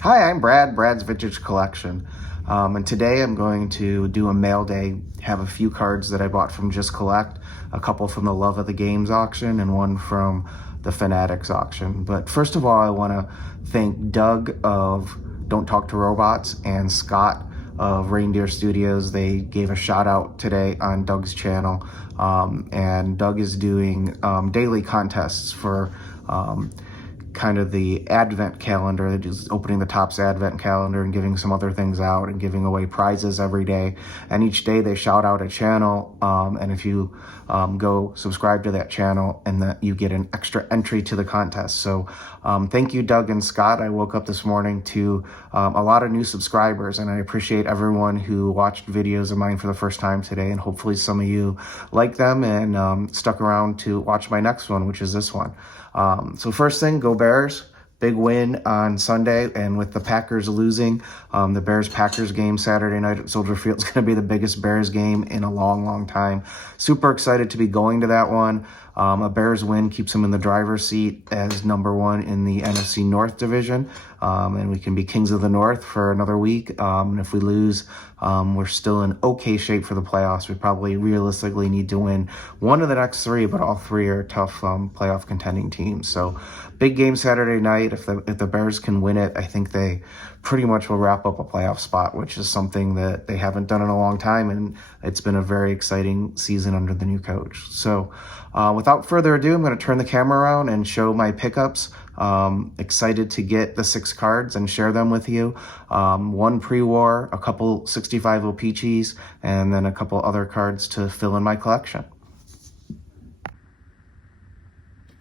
Hi, I'm Brad's Vintage Collection. And today I'm going to do a mail day, have a few cards that I bought from Just Collect, a couple from the Love of the Games auction, and one from the Fanatics auction. But first of all, I want to thank Doug of Don't Talk to Robots and Scott of Reindeer Studios. They gave a shout out today on Doug's channel. And Doug is doing daily contests for kind of the advent calendar, just opening the Topps advent calendar and giving some other things out and giving away prizes every day. And each day they shout out a channel, and if you go subscribe to that channel, and that you get an extra entry to the contest. So thank you, Doug and Scott. I woke up this morning to a lot of new subscribers, and I appreciate everyone who watched videos of mine for the first time today, and hopefully some of you like them and stuck around to watch my next one, which is this one. So first thing, go Bears. Big win on Sunday, and with the Packers losing, the Bears-Packers game Saturday night at Soldier Field is going to be the biggest Bears game in a long, long time. Super excited to be going to that one. A Bears win keeps them in the driver's seat as #1 in the NFC North division, and we can be kings of the North for another week. And if we lose, we're still in okay shape for the playoffs. We probably realistically need to win one of the next three, but all three are tough playoff contending teams. So big game Saturday night. If the Bears can win it, I think they pretty much will wrap up a playoff spot, which is something that they haven't done in a long time, and it's been a very exciting season under the new coach. So without further ado, I'm going to turn the camera around and show my pickups. Excited to get the 6 cards and share them with you. One pre-war, a couple 65 OPCs, and then a couple other cards to fill in my collection.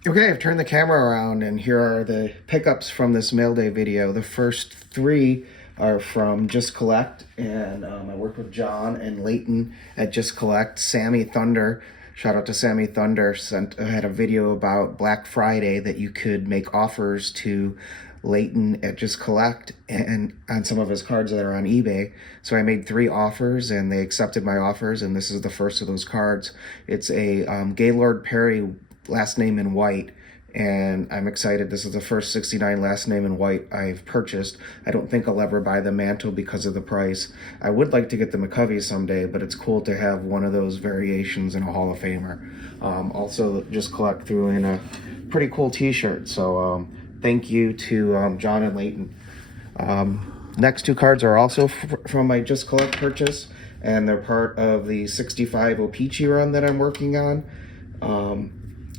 Okay, I've turned the camera around, and here are the pickups from this mail day video. The first 3 are from Just Collect, and I worked with John and Leighton at Just Collect. Sammy Thunder, shout out to Sammy Thunder, had a video about Black Friday that you could make offers to Leighton at Just Collect and on some of his cards that are on eBay. So I made 3 offers, and they accepted my offers, and this is the first of those cards. It's a Gaylord Perry last name in white, and I'm excited. This is the first 69 last name in white I've purchased. I don't think I'll ever buy the mantle because of the price. I would like to get the McCovey someday, but it's cool to have one of those variations in a Hall of Famer. Also, Just Collect threw in a pretty cool t-shirt, so thank you to John and Leighton. Next 2 cards are also from my Just Collect purchase, and they're part of the 65 OPC run that I'm working on.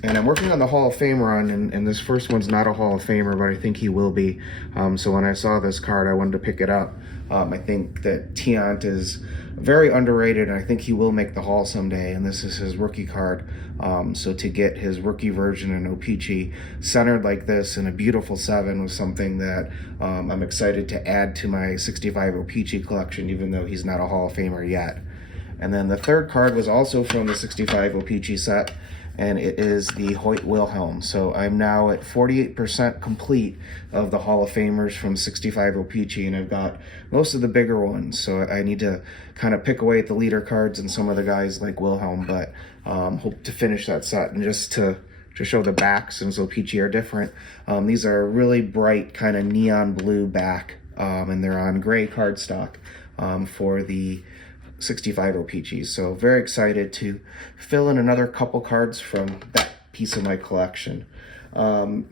And I'm working on the Hall of Fame run, and this first one's not a Hall of Famer, but I think he will be. So when I saw this card, I wanted to pick it up. I think that Tiant is very underrated, and I think he will make the Hall someday, and this is his rookie card. So to get his rookie version in OPC centered like this in a beautiful 7 was something that I'm excited to add to my 65 OPC collection, even though he's not a Hall of Famer yet. And then the third card was also from the 65 OPC set, and it is the Hoyt Wilhelm. So I'm now at 48% complete of the Hall of Famers from 65 OPC, and I've got most of the bigger ones. So I need to kind of pick away at the leader cards and some of the guys like Wilhelm, but hope to finish that set. And just to show the back, since OPC are different, these are really bright kind of neon blue back, and they're on gray cardstock for the 65 OPCs. So very excited to fill in another couple cards from that piece of my collection.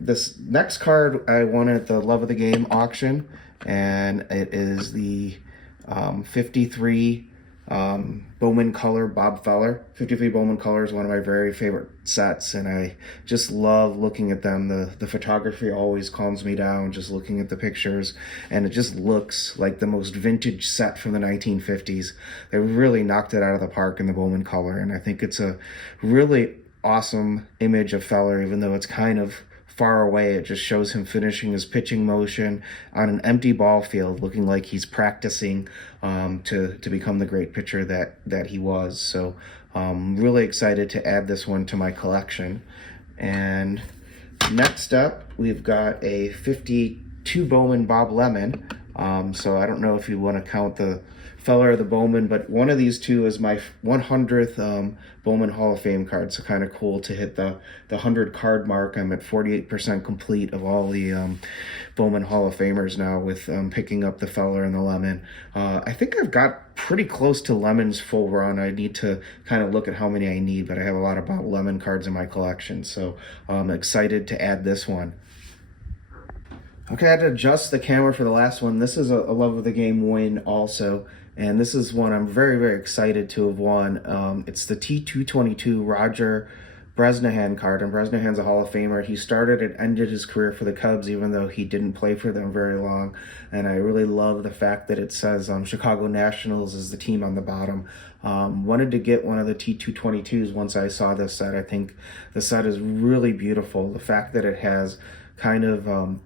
This next card I won at the Love of the Game auction, and it is the 53 Bowman color Bob Feller. 53 Bowman color is one of my very favorite sets, and I just love looking at them. The photography always calms me down just looking at the pictures, and it just looks like the most vintage set from the 1950s. They really knocked it out of the park in the Bowman color, and I think it's a really awesome image of Feller, even though it's kind of far away. It just shows him finishing his pitching motion on an empty ball field, looking like he's practicing to become the great pitcher that he was. So really excited to add this one to my collection. And next up, we've got a 52 Bowman Bob Lemon. So I don't know if you want to count the Feller or the Bowman, but one of these two is my 100th Bowman Hall of Fame card. So kind of cool to hit the 100 card mark. I'm at 48% complete of all the Bowman Hall of Famers now with picking up the Feller and the Lemon. I think I've got pretty close to Lemon's full run. I need to kind of look at how many I need, but I have a lot of Lemon cards in my collection. So I'm excited to add this one. Okay, I had to adjust the camera for the last one. This is a Love of the Game win also, and this is one I'm very, very excited to have won. It's the T222 Roger Bresnahan card, and Bresnahan's a Hall of Famer. He started and ended his career for the Cubs, even though he didn't play for them very long, and I really love the fact that it says Chicago Nationals is the team on the bottom. Wanted to get one of the T222s once I saw this set. I think the set is really beautiful. The fact that it has kind of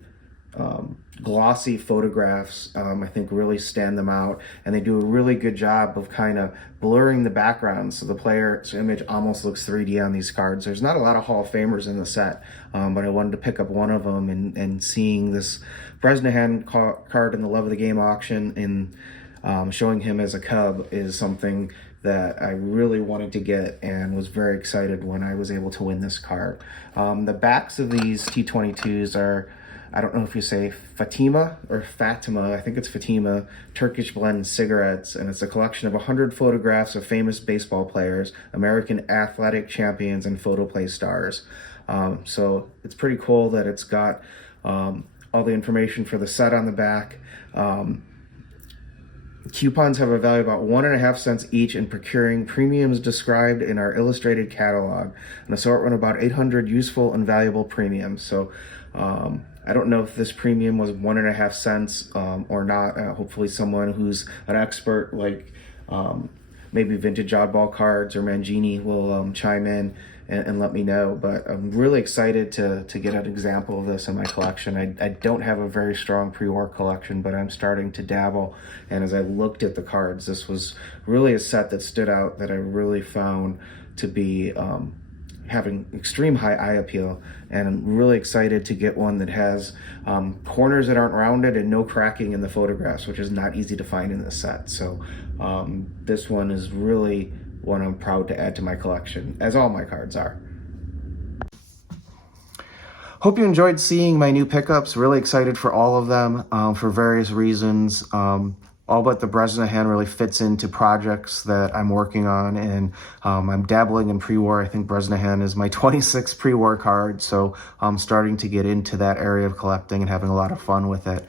glossy photographs, I think really stand them out, and they do a really good job of kind of blurring the background so the player's image almost looks 3D on these cards. There's not a lot of Hall of Famers in the set, but I wanted to pick up one of them, and seeing this Bresnahan card in the Love of the Game auction and showing him as a Cub is something that I really wanted to get and was very excited when I was able to win this card. The backs of these T22s are, I don't know if you say Fatima or Fatima, I think it's Fatima, Turkish blend cigarettes, and it's a collection of 100 photographs of famous baseball players, American athletic champions, and photoplay stars. So it's pretty cool that it's got all the information for the set on the back. Coupons have a value of about 1.5 cents each, and procuring premiums described in our illustrated catalog, an assortment of about 800 useful and valuable premiums. So I don't know if this premium was 1.5 cents or not. Hopefully someone who's an expert like maybe Vintage Oddball Cards or Mangini will chime in and let me know. But I'm really excited to get an example of this in my collection. I don't have a very strong pre-war collection, but I'm starting to dabble. And as I looked at the cards, this was really a set that stood out that I really found to be having extreme high eye appeal, and I'm really excited to get one that has corners that aren't rounded and no cracking in the photographs, which is not easy to find in this set. So this one is really one I'm proud to add to my collection, as all my cards are. Hope you enjoyed seeing my new pickups. Really excited for all of them for various reasons. All but the Bresnahan really fits into projects that I'm working on, and I'm dabbling in pre-war. I think Bresnahan is my 26th pre-war card, so I'm starting to get into that area of collecting and having a lot of fun with it.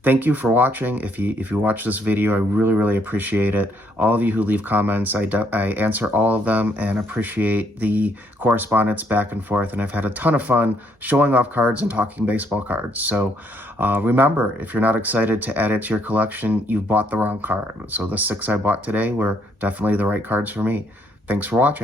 Thank you for watching. If you watch this video, I really, really appreciate it. All of you who leave comments, I answer all of them and appreciate the correspondence back and forth. And I've had a ton of fun showing off cards and talking baseball cards. So remember, if you're not excited to add it to your collection, you've bought the wrong card. So the 6 I bought today were definitely the right cards for me. Thanks for watching.